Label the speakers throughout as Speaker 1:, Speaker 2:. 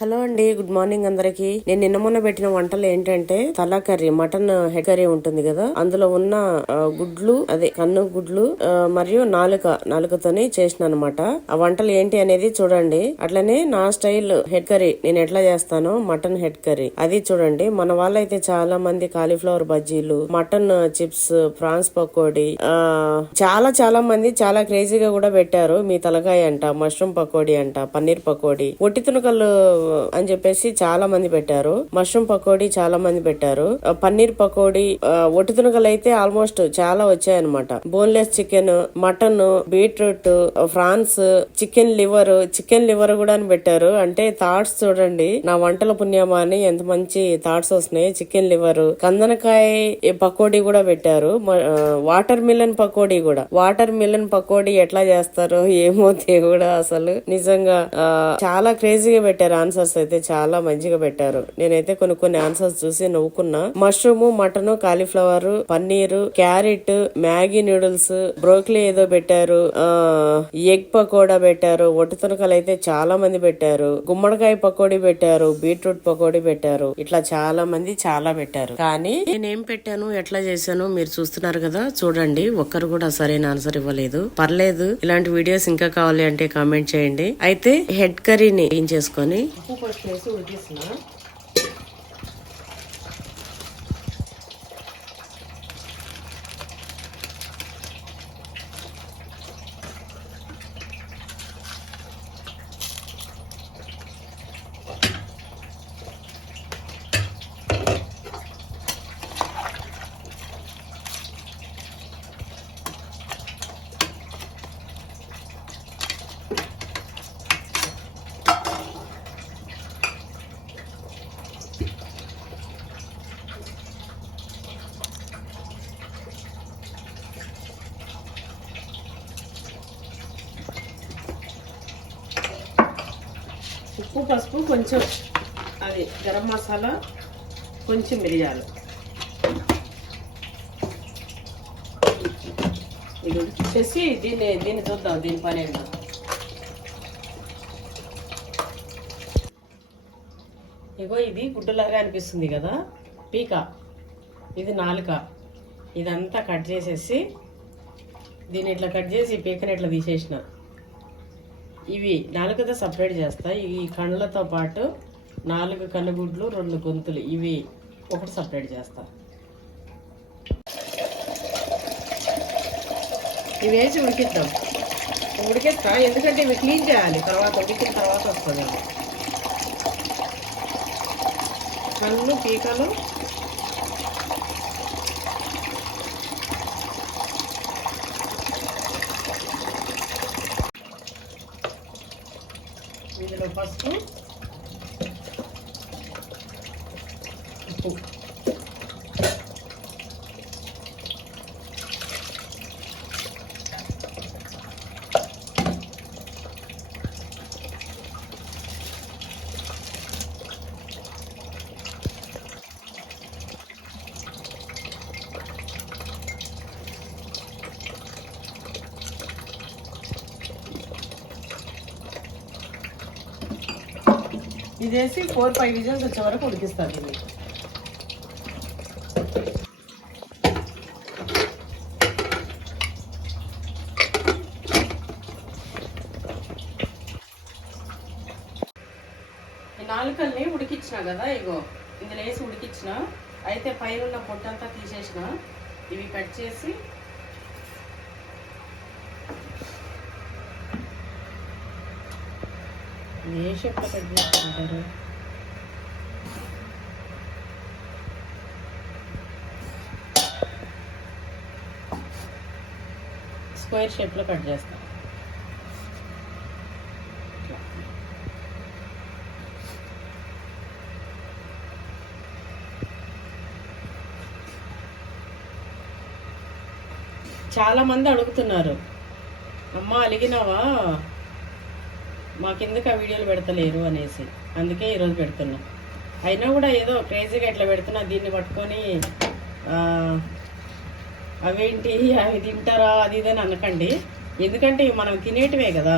Speaker 1: Hello అండి good morning అందరికి. నేను నిన్న మొన్న పెట్టిన వంటలు ఏంటంటే తలా కర్రీ మటన్ హెడ్ కర్రీ ఉంటుంది కదా. అందులో ఉన్న గుడ్లు అదే కన్ను గుడ్లు మరియు నాలుక నాలుకతోని చేసిన అనమాట ఆ వంటలు ఏంటి అనేది చూడండి. అట్లనే నా స్టైల్ హెడ్ కర్రీ నేను ఎట్లా చేస్తానో మటన్ హెడ్ కర్రీ. అది చూడండి. మన వాళ్ళైతే చాలా మంది కాలీఫ్లవర్ బజ్జీలు మటన్ చిప్స్ ప్రాన్స్ పకోడీ చాలా చాలా మంది చాలా క్రేజీగా కూడా పెట్టారు. మీ తలకాయ అంట మష్రూమ్ పకోడీ అంట పన్నీర్ పకోడీ ఒట్టి తునకలు అని చెప్పేసి చాలా మంది పెట్టారు. మష్రూమ్ పకోడీ చాలా మంది పెట్టారు. పన్నీర్ పకోడీ ఆ, ఒట్టి తునకలు అయితే ఆల్మోస్ట్ చాలా వచ్చాయన్నమాట. Boneless chicken mutton beetroot prawns chicken liver chicken liver కూడా అని పెట్టారు. అంటే థాట్స్ చూడండి నా వంటల పుణ్యమా అని ఎంత మంచి థాట్స్ వస్తున్నాయి. చికెన్ లివర్ కందనకాయ పకోడీ కూడా పెట్టారు. వాటర్ మిలన్ పకోడీ కూడా. వాటర్ మిలన్ పకోడీ ఎట్లా చేస్తారో ఏమో దేవుడా అసలు. నిజంగా చాలా క్రేజీగా పెట్టారు ఆన్సర్స్ అయితే చాలా మంచిగా పెట్టారు. నేనైతే కొన్ని కొన్ని ఆన్సర్స్ చూసి నవ్వుకున్నా. Mushroom mutton cauliflower paneer carrot Maggi noodles broccoli ఏదో పెట్టారు. ఎగ్ పకోడా పెట్టారు. ఒట్టుతునకలు అయితే చాలా మంది పెట్టారు. గుమ్మడికాయ పకోడీ పెట్టారు. బీట్రూట్ పకోడీ పెట్టారు. ఇట్లా చాలా మంది చాలా పెట్టారు. కానీ నేనేం పెట్టాను ఎట్లా చేశాను మీరు చూస్తున్నారు కదా చూడండి. ఒక్కరు కూడా సరైన ఆన్సర్ ఇవ్వలేదు. పర్లేదు. ఇలాంటి వీడియోస్ ఇంకా కావాలి అంటే కామెంట్ చేయండి. అయితే హెడ్ కర్రీని ఏం చేసుకొని ఉప్పు పసుపు వేసి ఉడికిస్తున్నా ఉప్పు పసుపు కొంచెం అది గరం మసాలా కొంచెం మిరియాలు. ఇది వచ్చేసి దీన్ని దీన్ని చూద్దాం దీని పని ఏంటో. ఇగో ఇది గుడ్డులాగా అనిపిస్తుంది కదా? పీక. ఇది నాలుక. ఇదంతా కట్ చేసేసి దీన్ని ఇట్లా కట్ చేసి పీకని ఇట్లా తీసేసిన. ఇవి నాలుగుతో సపరేట్ చేస్తా. ఈ కళ్ళతో పాటు నాలుగు కనుగుడ్లు రెండు గొంతులు ఇవి ఒకటి సపరేట్ చేస్తా. ఇవి వేసి ఉడికిద్దాం. ఉడికిస్తా. ఎందుకంటే ఇవి క్లీన్ చేయాలి. తర్వాత ఉడికిన తర్వాత వస్తుంది కళ్ళు పీకలు ఇందులో పసుపు ఉప్పు ఇది వేసి ఫోర్ ఫైవ్ విజిల్స్ వచ్చే వరకు ఉడికిస్తారు దీన్ని ఈ నాలుకల్ని ఉడికించిన కదా ఇగో ఇందులో వేసి ఉడికించిన అయితే పైన ఉన్న పొట్టంతా తీసేసిన. ఇవి కట్ చేసి ఏ షేప్లో కట్ చేసుకుంటారు. స్క్వేర్ షేప్లో కట్ చేస్తాం. చాలామంది అడుగుతున్నారు. అమ్మ అలిగినావా? మాకెందుకు ఆ వీడియోలు పెడతలేరు? అనేసి. అందుకే ఈరోజు పెడుతున్నా. అయినా కూడా ఏదో క్రేజీగా ఇట్లా పెడుతున్నా దీన్ని పట్టుకొని అవేంటి? అవి తింటారా? అది ఇది అని అనకండి. ఎందుకంటే మనం తినేటివే కదా.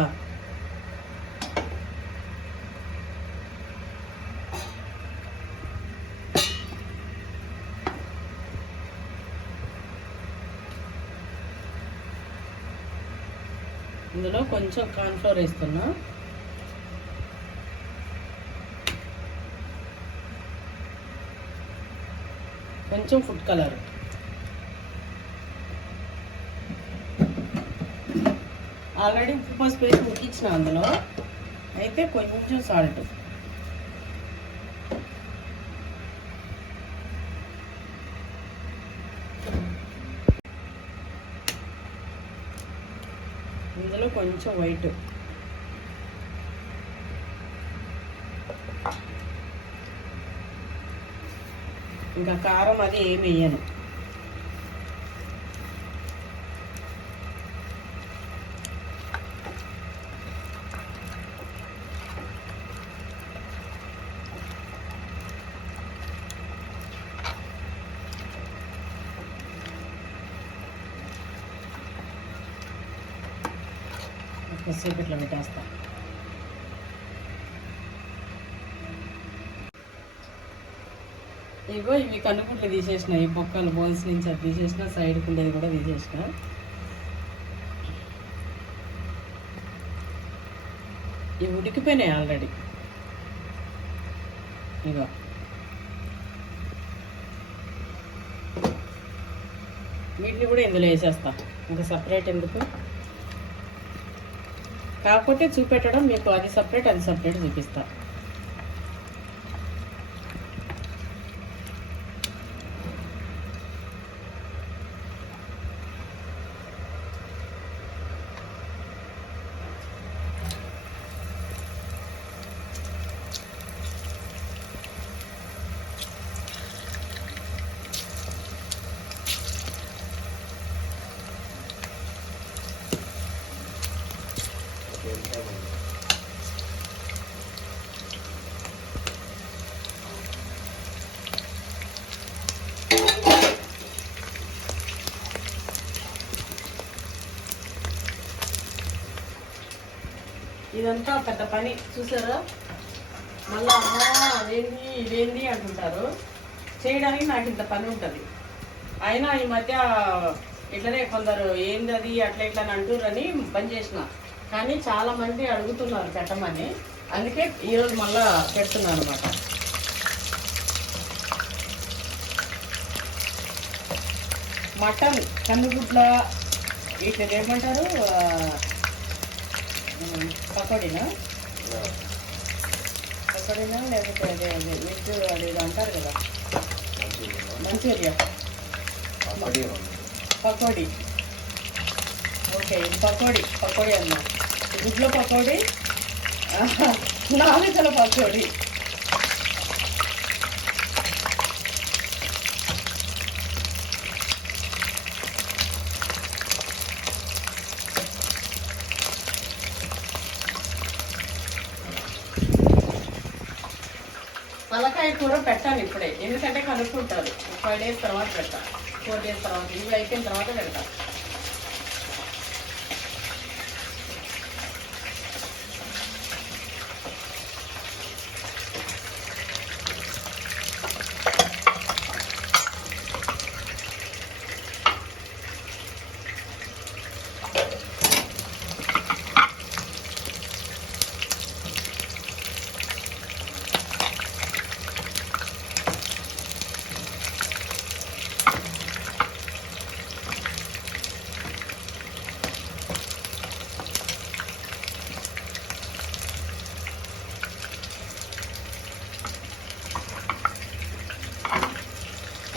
Speaker 2: దాంట్లో కొంచెం కార్న్ఫ్లోర్ వేస్తున్నా. కొంచెం ఫుడ్ కలర్ ఆల్రెడీ ఉప్పు పసుపు వేసి ఉడికించిన అందులో. అయితే కొంచెం సాల్ట్ ఇందులో కొంచెం వైట్. ఇంకా కారం అది ఏమి వేయను. కొద్దిసేపు ఇట్లా పెట్టేస్తా. ఇగో ఇవి కనుకుంట్లు తీసేసిన ఈ బొక్కలు బోన్స్ నుంచి అది తీసేసిన సైడ్కి ఉండేది కూడా తీసేసిన. ఇవి ఉడికిపోయినాయి ఆల్రెడీ ఇగో. వీటిని కూడా ఇందులో వేసేస్తా. ఇంకా సపరేట్ ఎందుకు? కాకపోతే చూపెట్టడం మీకు అది సపరేట్ అది సపరేట్ చూపిస్తాను ఇదంతా పెద్ద పని. చూసారా? మళ్ళా అమ్మ అదేంటి ఇదేంటి అంటుంటారు. చేయడానికి నాకు ఇంత పని ఉంటుంది. అయినా ఈ మధ్య ఇట్లనే కొందరు ఏంది అది అట్లా ఇట్లా అని అంటుర్రని బంద్ చేసిన. కానీ చాలా మంది అడుగుతున్నారు పెట్టమని. అందుకే ఈరోజు మళ్ళా పెడుతున్నాను అనమాట మటన్ కన్నుగుడ్ల ఇట్లా ఏమంటారు? పకోడీనా? పకోడీనా లేకపోతే అదే అదే వెజ్ అది ఇది అంటారు కదా. మంచూరియా. పకోడీ. ఓకే పకోడీ పకోడీ అన్నా. గుడ్ల పకోడీ నాలుగల పకోడీ. పలకాయ కూర పెట్టాలి ఇప్పుడే. ఎందుకంటే కలుపుకుంటారు. ఫైవ్ డేస్ తర్వాత పెడతా. ఫోర్ డేస్ తర్వాత. ఇవి అయిపోయిన తర్వాత పెడతా.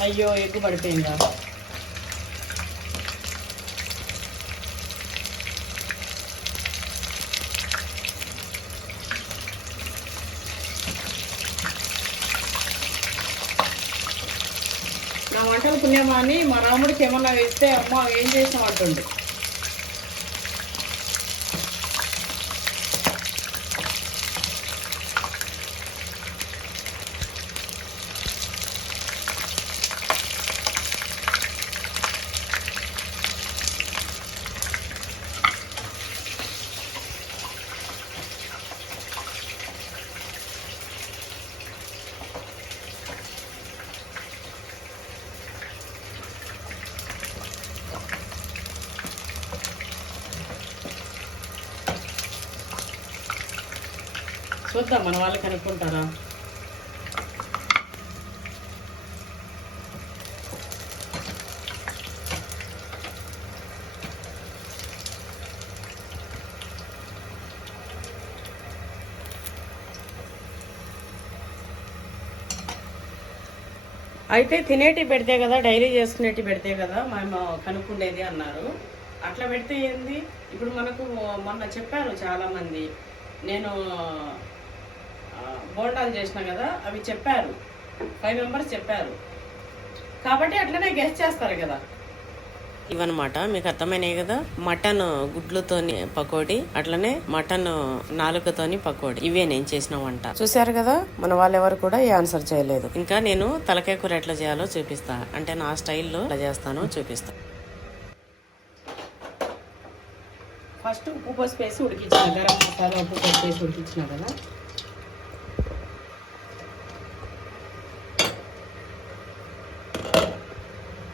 Speaker 2: అయ్యో ఎగ్గు పడిపోయిందా? నా వంటలు పుణ్యమా అని మా రాముడికి ఏమన్నా వేస్తే అమ్మ ఏం చేసాం చూద్దాం మన వాళ్ళు కనుక్కుంటారా? అయితే తినేటి పెడితే కదా డైరీ చేసుకునేటి పెడితే కదా మేము కనుక్కుండేది అన్నారు. అట్లా పెడితే ఏంది? ఇప్పుడు మనకు మొన్న చెప్పారు చాలామంది. నేను బోండాలు చేసిన కదా అవి చెప్పారు. ఫైవ్ మెంబర్స్ చెప్పారు. కాబట్టి అట్లనే గెస్ట్ చేస్తారు కదా. ఇవన్నమాట మీకు అర్థమైనాయి కదా? మటన్ గుడ్లతోని పకోడీ అట్లనే మటన్ నాలుకతోని పకోడీ. ఇవే నేను చేసిన వంట. చూశారు కదా? మన వాళ్ళు ఎవరు కూడా ఈ ఆన్సర్ చేయలేదు. ఇంకా నేను తలకాయ కూర ఎట్లా చేయాలో చూపిస్తా. అంటే నా స్టైల్లో ఎట్లా చేస్తానో చూపిస్తా. ఫస్ట్ ఉప్పు పసుపు వేసి ఉడికించిన గరం మసాలా ఉప్పు పసుపు వేసి ఉడికించిన కదా.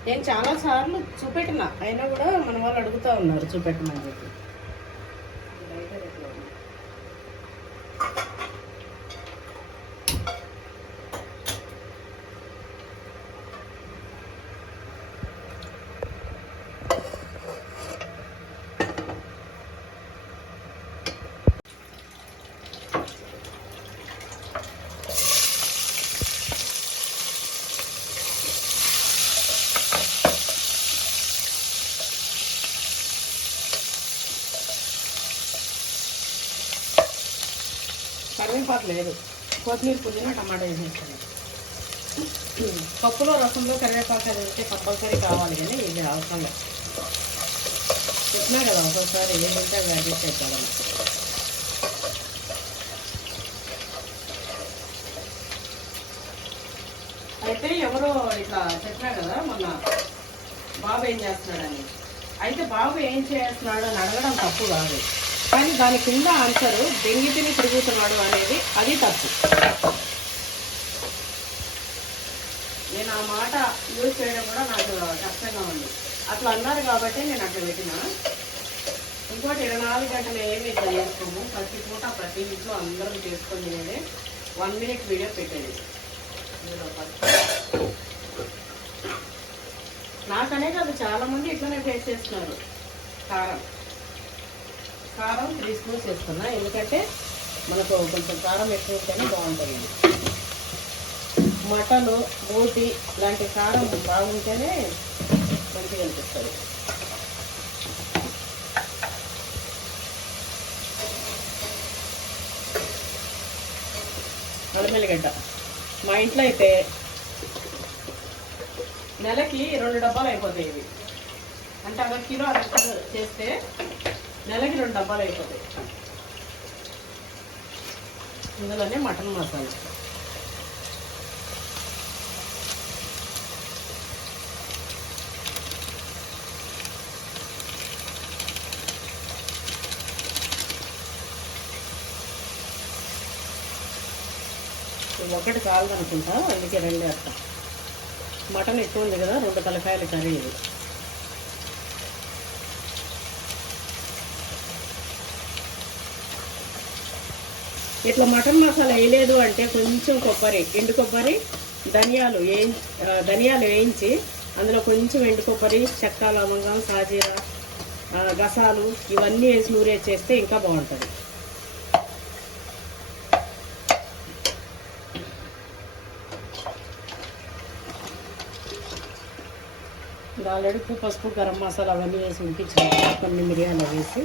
Speaker 2: నేను చాలా సార్లు చూపెట్టిన. అయినా కూడా మన వాళ్ళు అడుగుతా ఉన్నారు చూపెట్టమని చెప్పి. కరివేపాకు లేదు. కొత్తిమీర పుదీనా టమాటా వేసేస్తాను పప్పులో రసంలో కరివేపాకు అది ఉంటే కంపల్సరీ కావాలి కానీ ఇది అవసరం లేదు. చెప్పినా కదా ఒక్కొక్కసారి ఏం ఉంటే అవి అడ్జస్ట్ అయిపోవాలి అయితే ఎవరో ఇట్లా చెప్పినా కదా మొన్న బాబు ఏం చేస్తున్నాడని. అయితే బాబు ఏం చేస్తున్నాడు అని అడగడం తప్పు కాదు. కానీ దాని కింద ఆన్సర్ బెంగితిని తిరుగుతున్నాడు అనేది అది తప్పు. నేను ఆ మాట యూజ్ చేయడం కూడా నాకు కష్టంగా ఉంది. అట్లా అన్నారు కాబట్టి నేను అట్లా పెట్టిన. ఇంకోటి ఇరవై నాలుగు గంటలు ఏమి ఇట్లా చేసుకోము. ప్రతి పూట ప్రతి ఇంట్లో అందరం చేసుకొని తినేది వన్ మినిట్ వీడియో పెట్టేది. ఇందులో ఫస్ట్ నాకనే కాదు చాలా ఇట్లనే ఫేస్ చేస్తున్నారు. కారం. కారం త్రీ స్పూన్స్ వేస్తున్నా ఎందుకంటే మనకు కొంచెం కారం ఎక్కువ ఉంటేనే బాగుంటుంది. మటన్ బోటి లాంటి కారం బాగుంటేనే మంచిగా అనిపిస్తుంది. అల్లమెల్లిగడ్డ మా ఇంట్లో అయితే నెలకి రెండు డబ్బాలు అయిపోతాయి ఇవి. అంటే అర కిలో అర కిలో చేస్తే నెలకి రెండు డబ్బాలు అయిపోతాయి. ఇందులోనే మటన్ మసాలా. ఒకటి కావాలనుకుంటా అందుకే రెండు వేస్తాం. మటన్ ఎక్కువ ఉంది కదా రెండు తలకాయలు కర్రీ ఇది. ఇట్లా మటన్ మసాలా వేయలేదు అంటే కొంచెం కొబ్బరి ఎండు కొబ్బరి ధనియాలు వేయి ధనియాలు వేయించి అందులో కొంచెం ఎండు కొబ్బరి చెక్క లవంగం సాజీర గసాలు ఇవన్నీ వేసి నూరే చేస్తే ఇంకా బాగుంటుంది. ఆల్రెడీ ఉప్పు పసుపు గరం మసాలా అవన్నీ వేసి ఉడికించాను కొన్ని మిరియాలు వేసి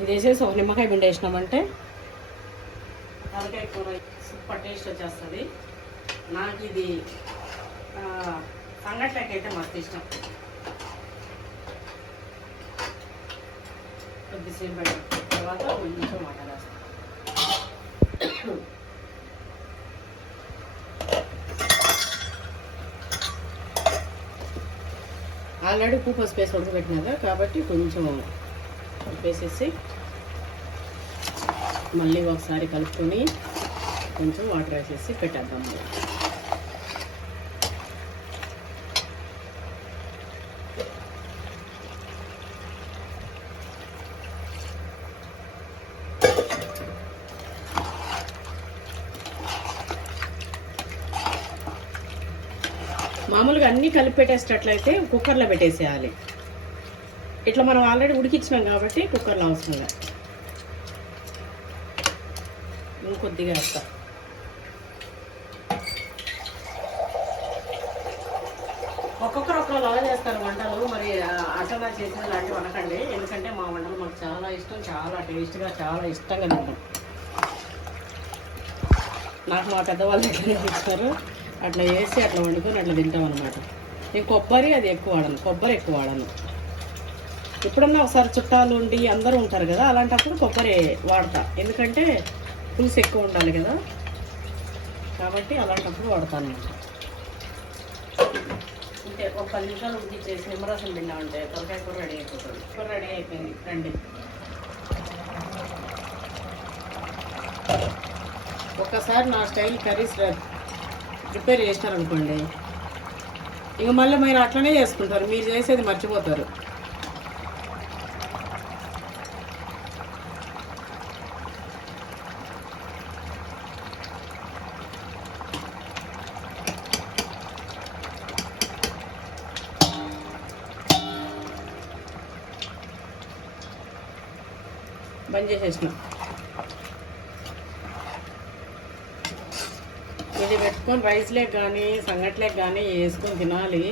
Speaker 2: ఇది వేసేసి ఒక నిమ్మకాయ పిండి వేసినామంటే? తలకాయ కూర సూపర్ టేస్ట్ వచ్చేస్తుంది. నాకు ఇది సంగట్లకైతే అయితే మస్తు ఇష్టం. కొద్దిసేపు పెట్టిన తర్వాత కొంచెం వాటర్ ఆల్రెడీ ఉప్పు పేస్ వేసి కాబట్టి కొంచెం వేసేసి మళ్ళీ ఒకసారి కలుపుకొని కొంచెం వాటర్ వేసేసి పెట్టేద్దాం మామూలుగా అన్నీ కలిపి పెట్టేసేటట్లయితే కుక్కర్లో పెట్టేసేయాలి. ఇట్లా మనం ఆల్రెడీ ఉడికిచ్చినాం కాబట్టి కుక్కర్లో అవసరం లేదు. ఇంకొద్దిగా వేస్తా. ఒక్కొక్కరు ఒక్కలాగా చేస్తారు వంటలు. మరి అట్లా చేసిన లాంటివి అనకండి. ఎందుకంటే మా వంటలు మాకు చాలా ఇష్టం చాలా టేస్ట్గా చాలా ఇష్టంగా తింటాం. నాకు మా పెద్దవాళ్ళు ఎట్లా ఇస్తారు అట్లా వేసి అట్లా వండుకొని అట్లా తింటాం అనమాట నేను కొబ్బరి అది ఎక్కువ వాడను. కొబ్బరి ఎక్కువ వాడను. ఎప్పుడన్నా ఒకసారి చుట్టాలు ఉండి అందరూ ఉంటారు కదా అలాంటప్పుడు కొబ్బరి వాడతా. ఎందుకంటే పులుసు ఎక్కువ ఉండాలి కదా. కాబట్టి అలాంటప్పుడు వాడతాను అనమాట అంటే ఒక పది నిమిషాలు ఉడికిచ్చేసి నిమ్మరసం తిన్నామంటే తలకాయ కూర రెడీ అయిపోతుంది. కూర రెడీ అయిపోయింది. రండి. ఒక్కసారి నా స్టైల్ కర్రీస్ ప్రిపేర్ చేసినారనుకోండి ఇంక మళ్ళీ మీరు అట్లనే చేసుకుంటారు. మీరు చేసేది మర్చిపోతారు. బంద్ చేసేసిన. ఇది పెట్టుకొని రైస్లేకి కానీ సంగట్లేక్ కానీ వేసుకొని తినాలి.